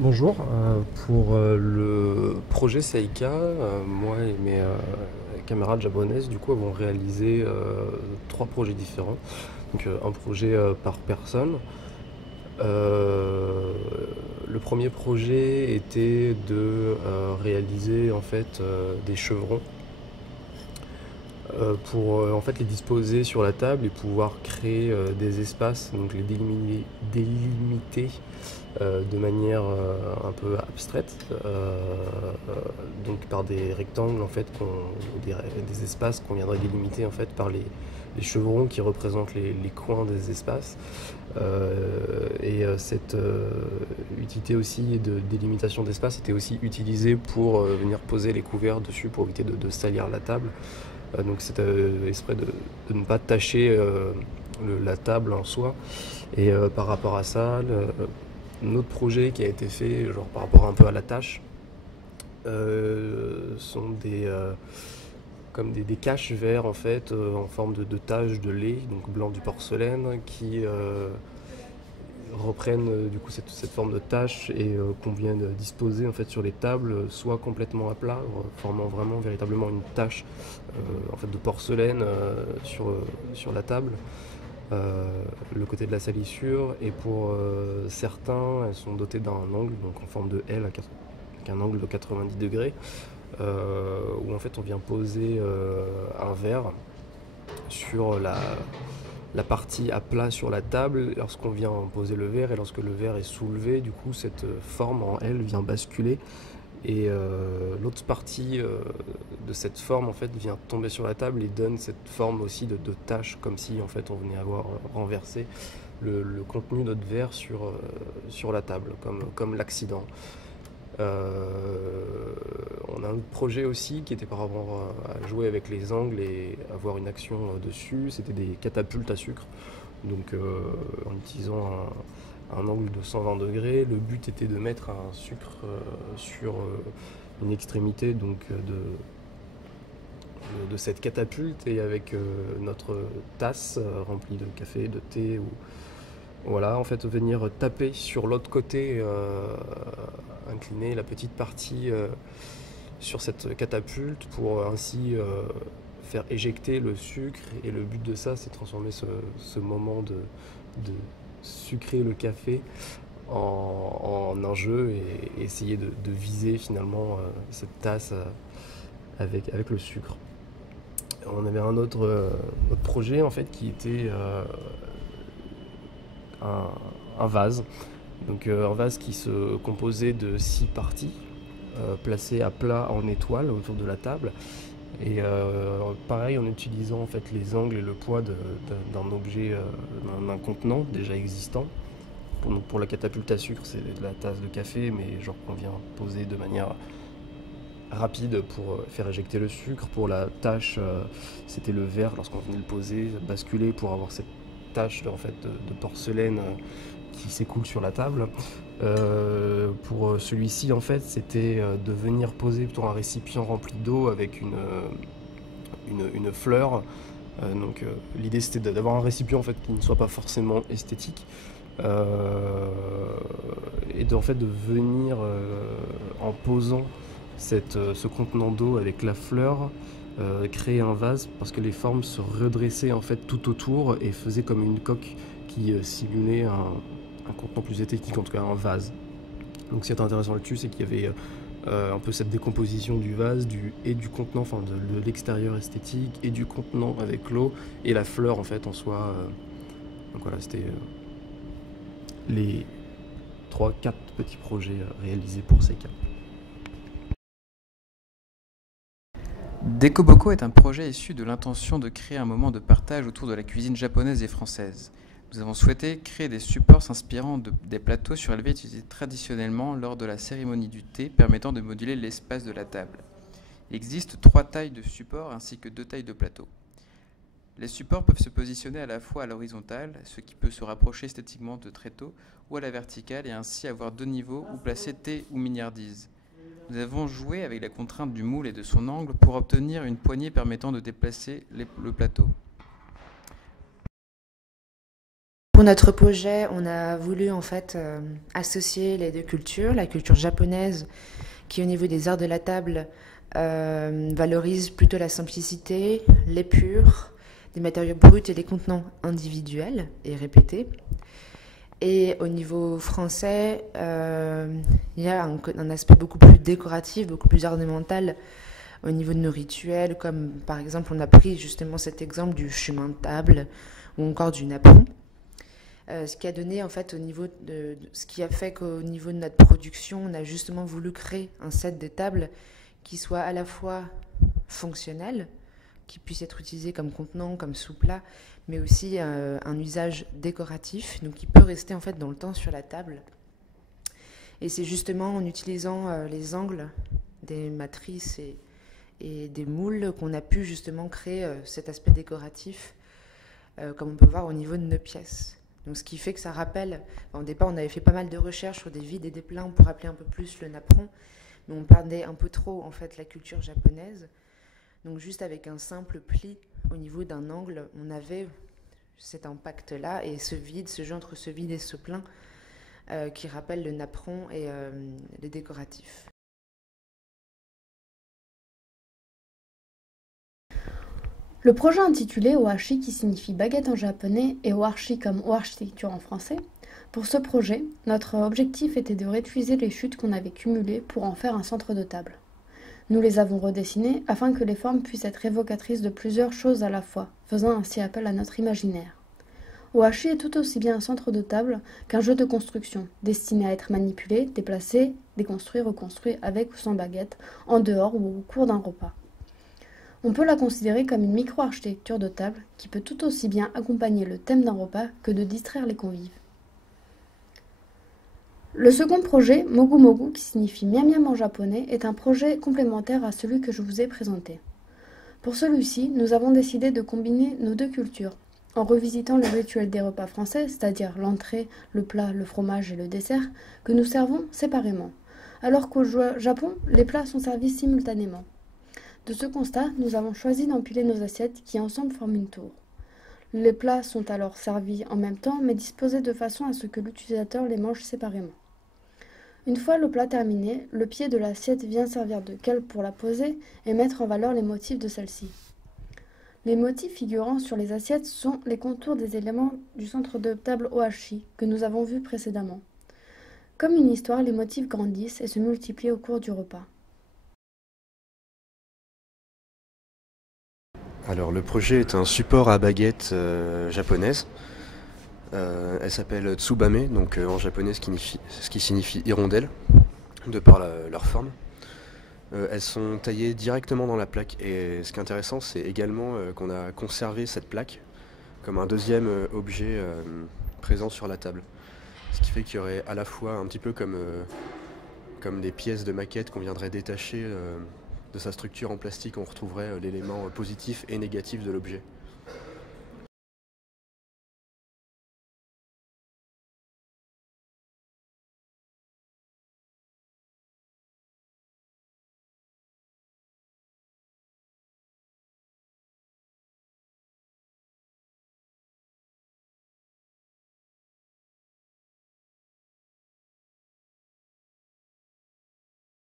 Bonjour, pour le projet Seika, moi et mes camarades japonaises du coup avons réalisé trois projets différents. Donc un projet par personne. Euh, le premier projet était de réaliser en fait des chevrons pour en fait les disposer sur la table et pouvoir créer des espaces, donc les délimiter de manière un peu abstraite, donc par des rectangles en fait, des espaces qu'on viendrait délimiter en fait par les chevrons qui représentent les coins des espaces. Cette utilité aussi de délimitation d'espace était aussi utilisée pour venir poser les couverts dessus pour éviter de salir la table. Donc c'est exprès de ne pas tacher la table en soi. Et par rapport à ça, un autre projet qui a été fait, genre par rapport un peu à la tâche, sont comme des caches verts en fait, en forme de taches de lait, donc blanc du porcelaine, qui reprennent du coup cette forme de tache et qu'on vient de disposer en fait sur les tables, soit complètement à plat, formant vraiment véritablement une tache en fait de porcelaine sur la table, le côté de la salissure, et pour certains, elles sont dotées d'un angle, donc en forme de L avec un angle de 90 degrés, où en fait on vient poser un verre sur la partie à plat sur la table lorsqu'on vient poser le verre, et lorsque le verre est soulevé, du coup cette forme en L vient basculer et l'autre partie de cette forme en fait vient tomber sur la table et donne cette forme aussi de tache, comme si en fait on venait avoir renversé le contenu de notre verre sur la table, comme l'accident. On a un autre projet aussi qui était par rapport à jouer avec les angles et avoir une action dessus. C'était des catapultes à sucre. Donc en utilisant un angle de 120 degrés, le but était de mettre un sucre sur une extrémité donc de cette catapulte, et avec notre tasse remplie de café, de thé, ou voilà, en fait venir taper sur l'autre côté, incliner la petite partie sur cette catapulte pour ainsi faire éjecter le sucre. Et le but de ça, c'est de transformer ce moment de sucrer le café en un jeu, et essayer de viser finalement cette tasse avec le sucre. On avait autre projet en fait qui était un vase. Donc un vase qui se composait de 6 parties, placées à plat en étoile autour de la table. Et pareil, en utilisant en fait les angles et le poids d'un objet, d'un contenant déjà existant. Pour la catapulte à sucre, c'est de la tasse de café, mais genre qu'on vient poser de manière rapide pour faire éjecter le sucre. Pour la tâche, c'était le verre lorsqu'on venait le poser, basculer pour avoir cette tache en fait, de porcelaine qui s'écoule sur la table. Pour celui-ci, en fait, c'était de venir poser plutôt un récipient rempli d'eau avec une fleur. L'idée c'était d'avoir un récipient en fait qui ne soit pas forcément esthétique, et en fait de venir en posant ce contenant d'eau avec la fleur, créer un vase, parce que les formes se redressaient en fait tout autour et faisaient comme une coque qui simulait un contenant plus esthétique, en tout cas un vase. Donc ce qui est intéressant là-dessus, c'est qu'il y avait un peu cette décomposition du vase et du contenant, enfin de l'extérieur esthétique et du contenant avec l'eau et la fleur en fait en soi. Donc voilà, c'était les trois quatre petits projets réalisés pour Seika. Dekoboko est un projet issu de l'intention de créer un moment de partage autour de la cuisine japonaise et française. Nous avons souhaité créer des supports s'inspirant des plateaux surélevés utilisés traditionnellement lors de la cérémonie du thé, permettant de moduler l'espace de la table. Il existe 3 tailles de supports ainsi que 2 tailles de plateaux. Les supports peuvent se positionner à la fois à l'horizontale, ce qui peut se rapprocher esthétiquement de tréteaux, ou à la verticale, et ainsi avoir 2 niveaux où placer thé ou mignardise. Nous avons joué avec la contrainte du moule et de son angle pour obtenir une poignée permettant de déplacer le plateau. Pour notre projet, on a voulu en fait associer les deux cultures, la culture japonaise qui au niveau des arts de la table valorise plutôt la simplicité, l'épure, des matériaux bruts et des contenants individuels et répétés. Et au niveau français, il y a un aspect beaucoup plus décoratif, beaucoup plus ornemental au niveau de nos rituels, comme par exemple on a pris justement cet exemple du chemin de table ou encore du napperon. Ce qui a donné en fait ce qui a fait qu'au niveau de notre production, on a justement voulu créer un set de tables qui soit à la fois fonctionnel, qui puisse être utilisé comme contenant, comme sous-plat, mais aussi un usage décoratif, donc qui peut rester en fait dans le temps sur la table. Et c'est justement en utilisant les angles des matrices et des moules qu'on a pu justement créer cet aspect décoratif, comme on peut voir au niveau de nos pièces. Donc, ce qui fait que ça rappelle, au départ on avait fait pas mal de recherches sur des vides et des pleins pour rappeler un peu plus le napperon, mais on perdait un peu trop en fait la culture japonaise. Donc juste avec un simple pli au niveau d'un angle, on avait cet impact-là et ce vide, ce jeu entre ce vide et ce plein qui rappelle le napperon et les décoratifs. Le projet intitulé Ohashi, qui signifie baguette en japonais, et Ohashi comme architecture en français. Pour ce projet, notre objectif était de réutiliser les chutes qu'on avait cumulées pour en faire un centre de table. Nous les avons redessinées afin que les formes puissent être évocatrices de plusieurs choses à la fois, faisant ainsi appel à notre imaginaire. Ohashi est tout aussi bien un centre de table qu'un jeu de construction, destiné à être manipulé, déplacé, déconstruit, reconstruit avec ou sans baguette, en dehors ou au cours d'un repas. On peut la considérer comme une micro-architecture de table qui peut tout aussi bien accompagner le thème d'un repas que de distraire les convives. Le second projet, Mogu Mogu, qui signifie miam miam en japonais, est un projet complémentaire à celui que je vous ai présenté. Pour celui-ci, nous avons décidé de combiner nos deux cultures, en revisitant le rituel des repas français, c'est-à-dire l'entrée, le plat, le fromage et le dessert, que nous servons séparément, alors qu'au Japon, les plats sont servis simultanément. De ce constat, nous avons choisi d'empiler nos assiettes qui ensemble forment une tour. Les plats sont alors servis en même temps, mais disposés de façon à ce que l'utilisateur les mange séparément. Une fois le plat terminé, le pied de l'assiette vient servir de cale pour la poser et mettre en valeur les motifs de celle-ci. Les motifs figurant sur les assiettes sont les contours des éléments du centre de table Ohashi que nous avons vu précédemment. Comme une histoire, les motifs grandissent et se multiplient au cours du repas. Alors le projet est un support à baguette japonaise. Elle s'appelle Tsubame, donc en japonais ce qui signifie hirondelle, de par leur forme. Elles sont taillées directement dans la plaque et ce qui est intéressant c'est également qu'on a conservé cette plaque comme un deuxième objet présent sur la table. Ce qui fait qu'il y aurait à la fois un petit peu comme des pièces de maquette qu'on viendrait détacher de sa structure en plastique, on retrouverait l'élément positif et négatif de l'objet.